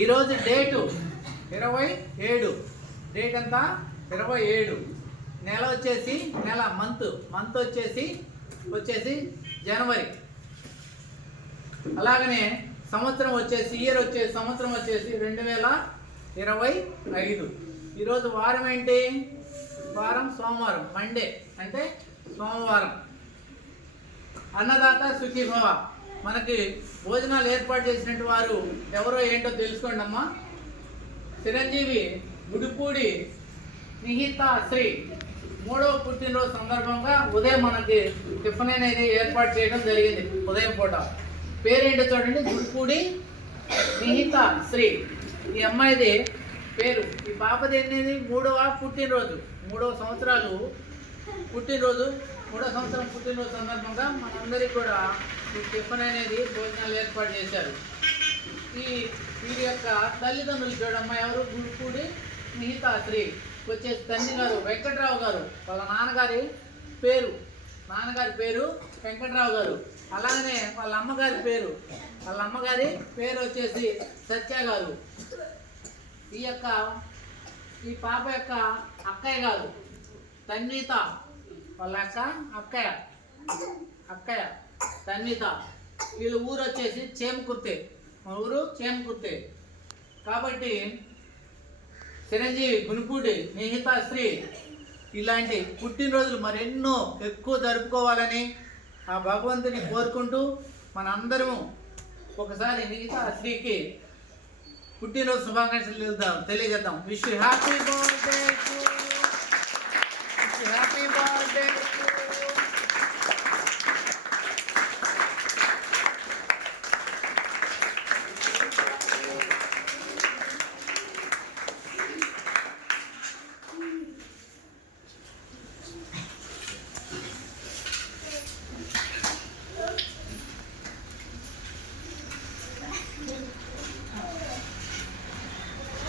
ఈరోజు date 27. Date ఎంత? 27. నెల వచ్చేసి మంత్ వచ్చేసి జనవరి. అలాగనే సంవత్సరం వచ్చేసి 2025. ఈరోజు వారం ఏంటి? వారం సోమవారం, మండే అంటే సోమవారం. అన్నదాత సుఖీభవ. మనకి భోజనాలు ఏర్పాటు చేసినట్టు వారు ఎవరో ఏంటో తెలుసుకోండి అమ్మా. చిరంజీవి గుడిపూడి నిహిత శ్రీ 3వ పుట్టినరోజు సందర్భంగా ఉదయం మనకి టిఫిన్ అనేది ఏర్పాటు చేయడం జరిగింది. ఉదయం పూట పేరేంటో చూడండి, గుడిపూడి నిహిత శ్రీ. ఈ అమ్మాయిది పేరు. ఈ పాపది అనేది 3వ పుట్టినరోజు, 3వ సంవత్సరం పుట్టినరోజు సందర్భంగా మనందరికీ కూడా ఈ టిఫిన్ అనేది భోజనాలు ఏర్పాటు చేశారు. వీరి యొక్క తల్లిదండ్రులు చూడమ్మా, ఎవరు? గుడిపూడి నిహితాశ్రీ వచ్చేసి తండ్రి గారు వెంకట్రావు గారు. వాళ్ళ నాన్నగారి పేరు వెంకట్రావు గారు. అలాగనే వాళ్ళ అమ్మగారి పేరు వచ్చేసి సత్య గారు. ఈ పాప యొక్క అక్కయ్య గారు తన్విత. వాళ్ళ అక్కయ్య తన్విత. వీళ్ళ ఊరు వచ్చేసి చేమకుర్తే. మా ఊరు చేమకుర్తే. కాబట్టి చిరంజీవి గునిపూడి నిహితాశ్రీ ఇలాంటి పుట్టినరోజులు మరెన్నో ఎక్కువ జరుపుకోవాలని ఆ భగవంతుని కోరుకుంటూ మనందరము ఒకసారి నిహితాశ్రీకి పుట్టినరోజు శుభాకాంక్షలు తెలియజేద్దాం. Wish you happy birthday to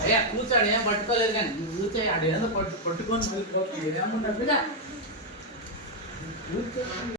అయ్యా కూర్చోడు, ఏం పట్టుకోలేదు కానీ నువ్వు కూర్చో. అడేదో పట్టుకొని ఏముండదు.